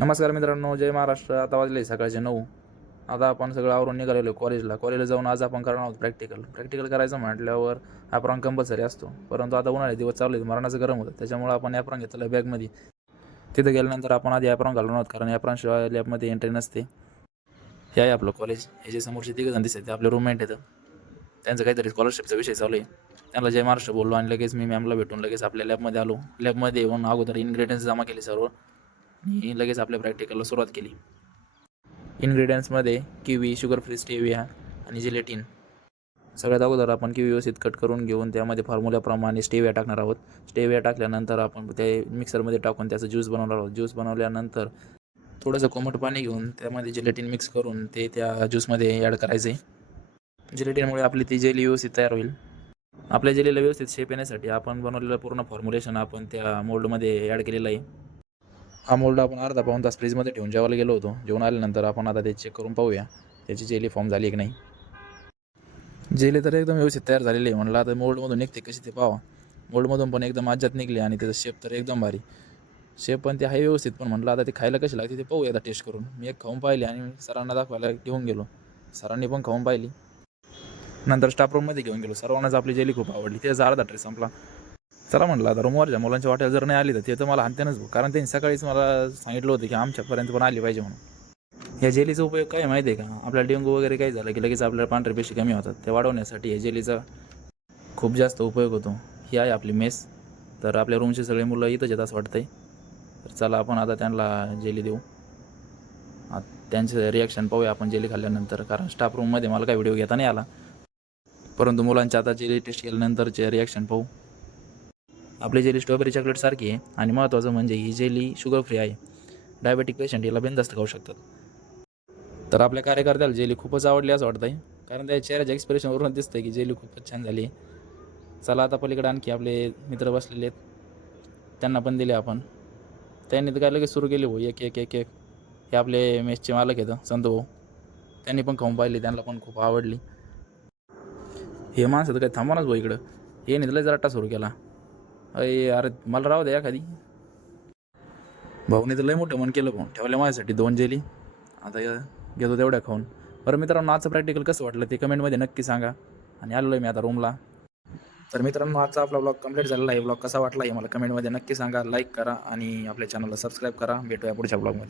नमस्कार मित्रांनो, जय महाराष्ट्र. आता वाजले सकाळचे 9. आता आपण सगळं आवरून निघालेलो कॉलेजला जाऊन आज आपण करणार आहोत प्रॅक्टिकल करायचं म्हटल्यावर ॲप्रॉन कंपल्सरी असतो. परंतु आता उन्हाळ्याचे दिवस चालू आहेत, मरणाचं गरम होतं, त्याच्यामुळे आपण ॲप्रॉन घेतलं बॅगमध्ये. तिथे गेल्यानंतर आपण आधी ॲप्रॉन घालून आहोत, कारण ॲप्रॉनशिवाय लॅबमध्ये एंट्री नसते. हे आहे आपलं कॉलेज. हे जे समोरचे तिघं दिसतात ते आपले रूममेट येतं. त्यांचं काहीतरी स्कॉलरशिपचा विषय चालू आहे. त्यांना जय महाराष्ट्र बोललो आणि लगेच मी मॅमला भेटून लगेच आपल्या लॅबमध्ये आलो. लॅबमध्ये येऊन अगोदर इन्ग्रेडियंट्स जमा केले सर्व आणि लगेच आपल्या प्रॅक्टिकलला सुरुवात केली. इन्ग्रेडियंट्समध्ये किवी, शुगर फ्री स्टेविया आणि जिलेटिन. सगळ्यात अगोदर आपण किवी व्यवस्थित कट करून घेऊन त्यामध्ये फॉर्म्युल्याप्रमाणे स्टेविया टाकणार आहोत. स्टेविया टाकल्यानंतर आपण ते मिक्सरमध्ये टाकून त्याचं ज्यूस बनवणार आहोत. ज्यूस बनवल्यानंतर थोडंसं कोमट पाणी घेऊन त्यामध्ये जिलेटिन मिक्स करून ते त्या ज्यूसमध्ये ॲड करायचे. जिलेटिनमुळे आपली ती जेली व्यवस्थित तयार होईल. आपल्या जेलीला व्यवस्थित शेप येण्यासाठी आपण बनवलेलं पूर्ण फॉर्म्युलेशन आपण त्या मोल्डमध्ये ॲड केलेलं आहे. हा मोल्ड आपण अर्धा पाऊण तास फ्रीजमध्ये ठेवून जेवायला गेलो होतो. जेवण आल्यानंतर आपण आता ते चेक करून पाहूया त्याची जेली फॉर्म झाली की नाही. जेली तर एकदम व्यवस्थित तयार झालेली आहे. म्हणलं आता मोल्डमधून निघते कशी ते पाहा. मोल्डमधून पण एकदम अज्जात निघली आणि त्याचा शेप तर एकदम भारी. शेप पण ते आहे व्यवस्थित, पण म्हटलं आता ते खायला कशी लागते ते पाहूया आता टेस्ट करून. मी एक खाऊन पाहिली आणि सरांना दाखवायला घेऊन गेलो. सरांनी पण खाऊन पाहिली. नंतर स्टाफ रूममध्ये घेऊन गेलो. सर्वांनाच आपली जेली खूप आवडली. त्याचा अर्धा ट्रे संपला. चला म्हटलं आता रूमवरच्या मुलांच्या वाट्याला जर नाही आली तर ते तर मला हाणतेनच भाऊ, कारण त्यांनी सकाळीच मला सांगितलं होतं की आमच्यापर्यंत पण आली पाहिजे म्हणून. या जेलीचा उपयोग काय माहिती आहे का? आपल्याला डेंगू वगैरे काही झालं की लगेच आपल्याला पांढऱ्या पेशी कमी होतात. ते वाढवण्यासाठी या जेलीचा खूप जास्त उपयोग होतो. ही आहे आपली मेस. तर आपल्या रूमचे सगळे मुलं इथंच येत असं वाटतंय. तर चला आपण आता त्यांना जेली देऊ. त्यांचं रिॲक्शन पाहूया आपण जेली खाल्ल्यानंतर, कारण स्टाफ रूममध्ये मला काही व्हिडिओ घेता नाही आला. परंतु मुलांच्या आता जेली टेस्ट केल्यानंतरचे रिॲक्शन पाहू. आपली जेली स्ट्रॉबेरी चॉकलेट सारखी आहे आणि महत्त्वाचं म्हणजे ही जेली शुगर फ्री आहे. डायबेटिक पेशंट याला बिनधास्त खाऊ शकतात. तर आपल्या कार्यकर्त्याला जेली खूपच आवडली असं वाटतं आहे, कारण त्या चेहऱ्याच्या एक्सप्रेशनवरून दिसतं की जेली खूपच छान झाली. चला आता पलीकडे आणखी आपले मित्र बसलेले आहेत, त्यांना पण दिले आपण. त्यांनी तर काय लगेच सुरू केली भाऊ, एक एक एक एक. हे आपले मेसचे मालक येतं संतू भाऊ, त्यांनी पण खाऊन पाहिली, त्यांना पण खूप आवडली. हे माणसं तर काही थांबवणाच भाऊ इकडं. हे नाही लय जराट्टा सुरू केला. अरे मला राहू द्या एखादी. भाऊने तर लय मोठं मन केलं भाऊ, ठेवल्या माझ्यासाठी 2 जेली. आता घेतो तेवढ्या खाऊन. बरं मित्रांनो, आजचं प्रॅक्टिकल कसं वाटलं ते कमेंटमध्ये नक्की सांगा. आणि आलो आहे मी आता रूमला. तर मित्रांनो, आजचा आपला ब्लॉग कंप्लीट झालेला आहे. ब्लॉग कसा वाटला हे मला कमेंटमध्ये नक्की सांगा. लाईक करा आणि आपल्या चॅनलला सबस्क्राईब करा. भेटूया पुढच्या ब्लॉगमध्ये.